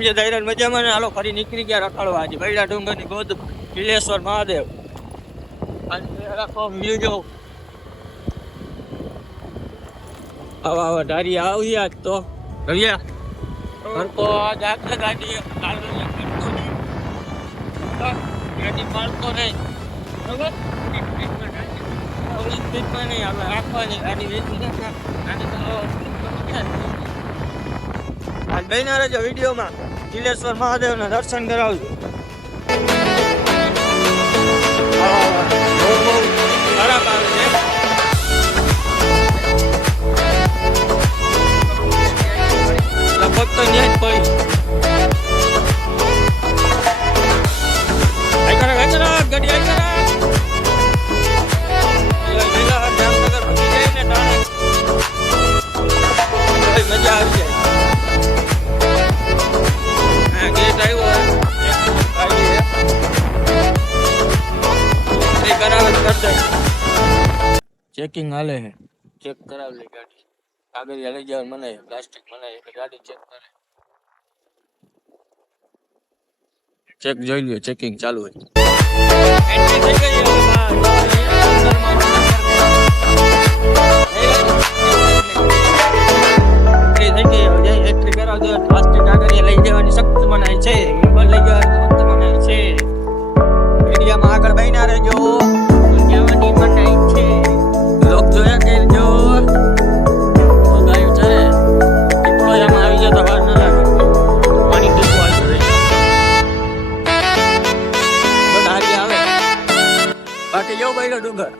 જે ધૈર્ય મજામાં ને હાલો ફરી નીકળી ગયા રખડવા આજે બૈડા ડુંગરની ગોદ કિલેશ્વર મહાદેવ રાખો વ્યૂ જો આવા ધારી આવી આજ તો રવિયા ઘરકો આજ આગળ ગાડી ગાડી મારતો નહીં બરોબર સ્પીડમાં નહીં આપણે રાખવાની ગાડી વેચી આજ બહેના રહેજો વિડીયોમાં કિલેશ્વર મહાદેવના દર્શન કરાવજો ખરાબ આવે છે લગભગ તો ન્યા જ પડી ગાડી જામનગર પહોંચી જાય ને મજા આવી જાય ગેટ આવ્યો ચેકિંગ હાલે હે ચેક કરાવ લે ગાડી આગળ લઈ જવાનું મને પ્લાસ્ટિક મને ગાડી ચેક કરે ચેક જોઈ લ્યો ચેકિંગ ચાલુ હોય એન્ટ્રી થઈ ગઈ એન્ટ્રી કરાવજો પ્લાસ્ટિક આગળ લઈ જવાની સખ્ત મનાઈ છે મોબાઈલ લઈ જવાની સખ્ત મનાઈ છે મીડિયામાં આગળ બન્યા રહેજો જવાની મનાઈ છે લોક જોયા કરજો તો ગાયું ચરે ટીપડો એમાં આવી જતો વાર ના લાગે પાણી ટીપો આવી રહી તો ધારી આવે બાકી જો બૈરો ડુંગર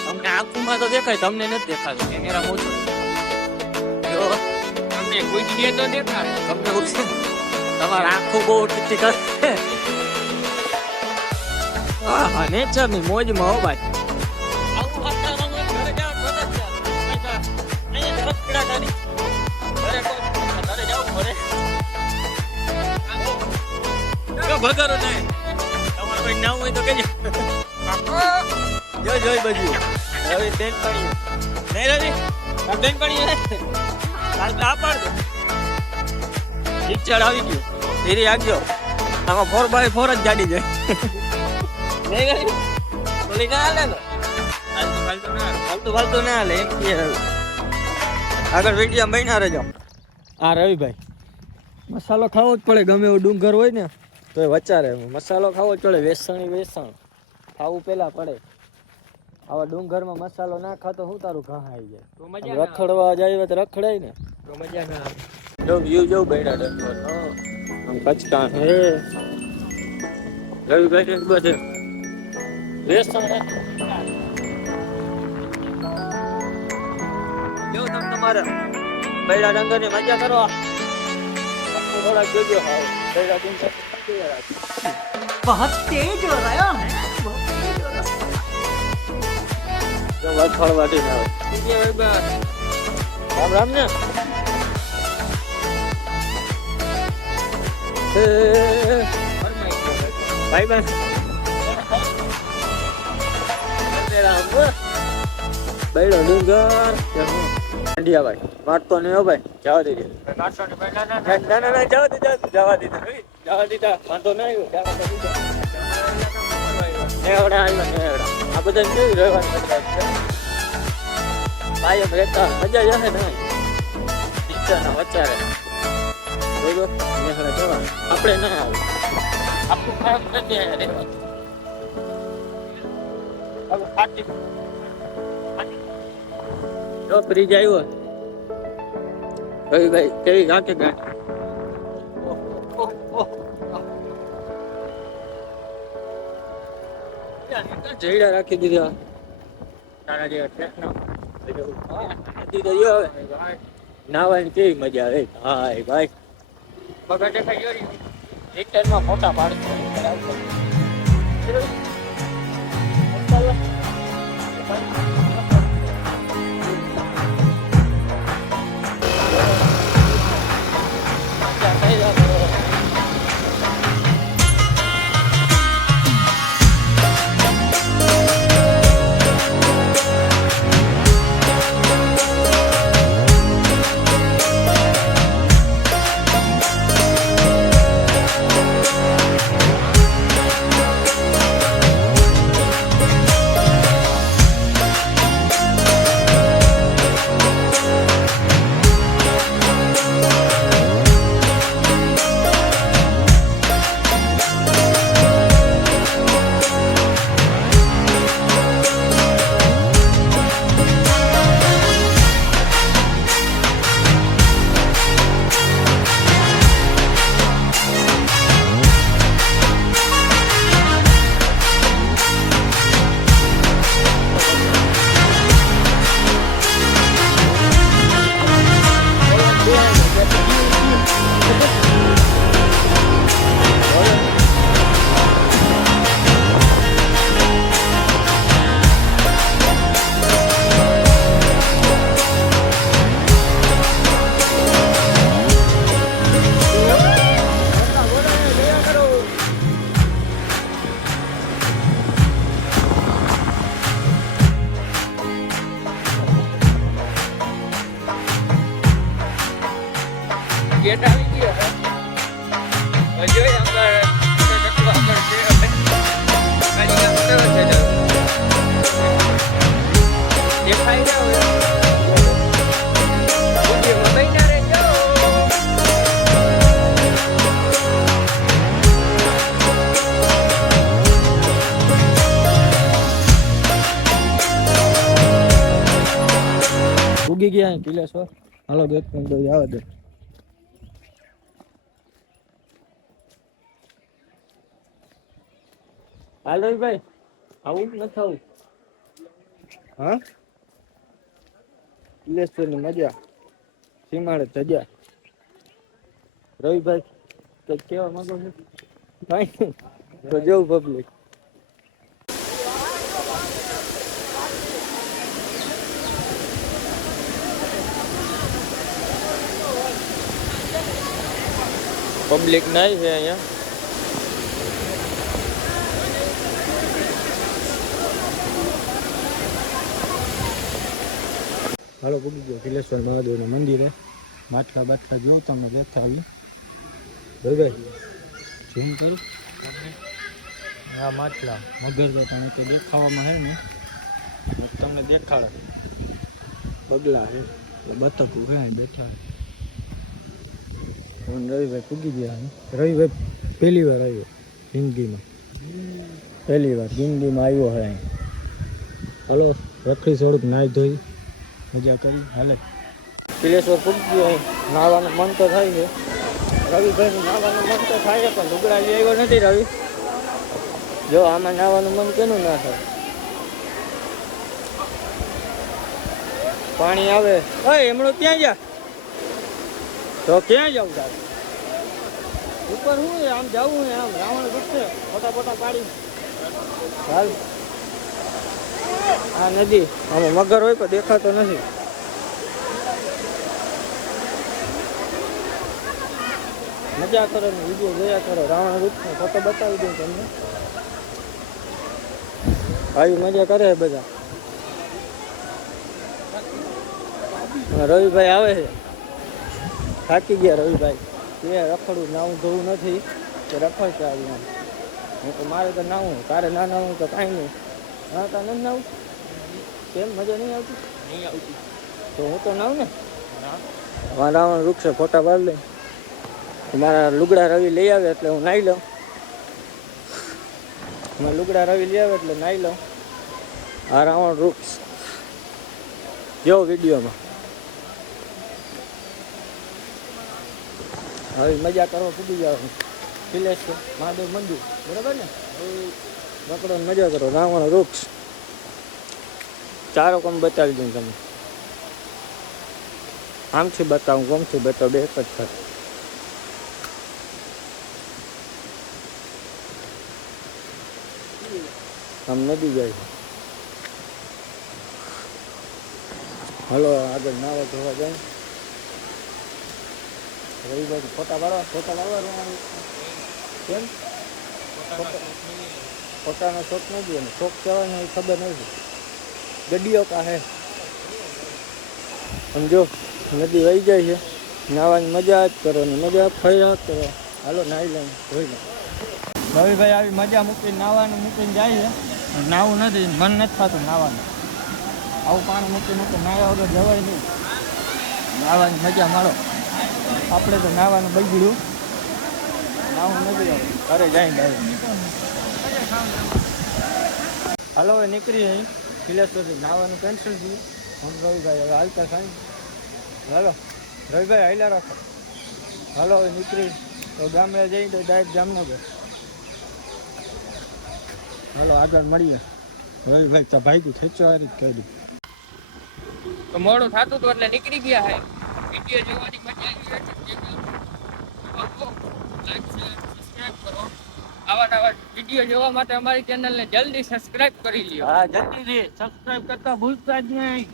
તમને આંખમાં તો દેખાય તમને નથી દેખાતું કેમેરા મોટો જો તમને કોઈ જગ્યાએ તો દેખાય તમને તમારા આંખો બહુ ટીટી કરે હા નેચર ની મોજમાં હો ભાઈ ભગારો નહીં તમારે કોઈ નામ હોય તો કહેજો જોઈ જોઈ બધું રવિ બેન પાણી નહીં રવિ બેન પાણી કાલ તો પાડજો પિક્ચર આવી ગયું ધીરે આગજો આમાં 4x4 જ ગાડી જાય નહીં ગઈ બોલી ના હાલે ને ફાલતુ ના હાલે એમ કે આગળ વિડીયો બન્યા રહેજો આ રવિભાઈ મસાલો ખાવો જ પડે ગમે એવો ડુંગર હોય ને તો એ વચારે મસાલો ખાવો જ પડે વેસણ ખાવું પેલા પડે આવા ડુંગરમાં મસાલો ના ખાતો હું તારું ઘા આવી જાય તો મજા રખડવા જાય તો રખડાય ને તો મજા ના આવે જો વ્યૂ જો બૈડા ડુંગર આમ કચકા હે રવિભાઈ એક બધે વેસણ જો તમારે બૈડા ડુંગરની મજા કરો थोड़ा जोजो हां तेरा दिन तक बहुत तेज हो रहा है बहुत तेज हो रहा है तो વાત ફળવાટી ના હોય બીજે રામ રામ ને ભાઈ બસ તેરા બૈડો ડુંગર इंडिया भाई मार तो नहीं हो भाई जावा दीजिए ना जावा दीजिए वांधो नहीं नेवड़ा आ बदन क्यों रहવાનું ભાઈ એમ રહેતા મજા આવે ને પિક્ચરના વચારે બોલો નેહડા જવા આપણે ના આવે આપણું ખરાબ નથી રહેવા હવે ફાટી જો બ્રિજ આવ્યો ભાઈ કેવી ગાકે ગાડી જઈડા રાખી દીધા નાના જેવા ટ્રેકના નદી દરિયો હવે નાવાની કેવી મજા આવે હાય ભાઈ બગડે ખાઈ એક ટાઈમમાં ફોટા પાડતો અહીં કિલેશ્વર. હાલો 2 મિનિટ આવવા દે. હાલો ભાઈ આવું ન થવું. હા કિલેશ્વર ની મજા સીમાડે તજા. રવિભાઈ તો કેવા માંગો છો? કઈ તો જેવું પબ્લિક. પબ્લિક નહીં છે અહીંયા. હાલો પૂગી ગયો કિલેશ્વર મહાદેવનું મંદિરે. માટલા બાટલા જોઉં તમને દેખાવી. ભાઈ ઝૂમ કરું. આ માટલા મગર તો તમે તો દેખાવામાં હે ને તમને દેખાડે. બગલા હે બતકું હે બેઠા. રવિભાઈ પૂગી ગયા. રવિભાઈ પહેલી વાર આવ્યો જિંદગીમાં. પહેલી વાર જિંદગીમાં આવ્યો હે. હાલો રખડી થોડુંક નાહી ધોઈ મજા કરી હાલે. કિલેશ્વર પૂગી ગયો. નાહવાનું મન તો થાય છે. રવિભાઈનું નાહવાનું મન તો થાય પણ લુગડા લઈ આવ્યો નથી રવિ. જો આમાં નાહવાનું મન કેનું ના થાય. પાણી આવે. ઓય એમણો ક્યાં જા? તો ક્યાં જાવ તારે? ઉપર હું આમ જવું આમ રાવણ ઘૂસશે ફોટા ફોટા પાડી. હાલ આ નદી આમાં મગર હોય પણ દેખાતો નથી. મજા કરો ને વિડીયો જોયા કરો. રાવણ ઘૂસનો ફોટો બતાવી દઉં તમને. આવી મજા કરે બધા. રવિભાઈ આવે છે. થાકી ગયા રવિભાઈ. તે રખડું નાવું ધોવું નથી તે રખડતા આવ્યું. હું તો મારે તો નાવું. તારે ના નાવું તો કાંઈ નહીં. હા તારે નથી નાવું? કેમ મજા નહીં આવતી? નહીં આવતી તો હું તો નાવું ને. રાવણ વૃક્ષે ફોટા પાડી લઈ. મારા લુગડા રવિ લઈ આવે એટલે હું નાહી લઉં. મારા લુગડા રવિ લઈ આવે એટલે નાહી લઉં. આ રાવણ વૃક્ષ જો વિડીયોમાં. હવે મજા કરવા પૂગી જવાનું કિલેશ્વર મહાદેવ મંદિર બરાબર ને. પકડો મજા કરો. રાવણ વૃક્ષ ચારો કોમ બતાવી દઉં તમને. આમથી બતાવું ગમથી બતાવું બે એક જ થાય. આમ નદી જાય. હલો આગળ નાવા ધોવા જાય. રવિભાઈ ફોટા પાડવા કેમ ફોટાનો શોખ નથી. અને શોખ કહેવાય ને એ ખબર નથી. ગડીઓ કા હે સમજો. નદી વહી જાય છે. નાવાની મજા જ કરો ને મજા ફર્યા કરો. હાલો નાહી લઉં ધોઈ લઉં. રવિભાઈ આવી મજા મૂકીને નાવાનું મૂકીને જાય છે. નાવું નથી મન નથી થતું નાવાનું. આવું પાણી મૂકી મૂકી નાહ્યા વગર જવાય નહીં. નાવાની મજા મારો. આપણે તો નાવાનું બગડ્યું. નાવું નથી આવતું. ઘરે જાય ડાયરેક્ટ. હાલો હવે નીકળી અહીં કિલેશ્વરથી. નાવાનું કેન્સલ થયું. હું રવિભાઈ હવે હાલતા થાય. હાલો રવિભાઈ હાલ્યા રાખો. હાલો હવે નીકળી તો ગામડે જઈ તો ડાયરેક્ટ જામનગર. હાલો આગળ મળીએ. રવિભાઈ તો ભાઈ ખેંચવા જ કરી. તો મોડું થતું હતું એટલે નીકળી ગયા હે. વિડીયો જોવાની મજા આવી. આવા નવા વિડીયો જોવા માટે અમારી ચેનલને જલ્દી સબસ્ક્રાઇબ કરી લ્યો. હા જલ્દીથી સબસ્ક્રાઇબ કરતા ભૂલતા જ નહીં.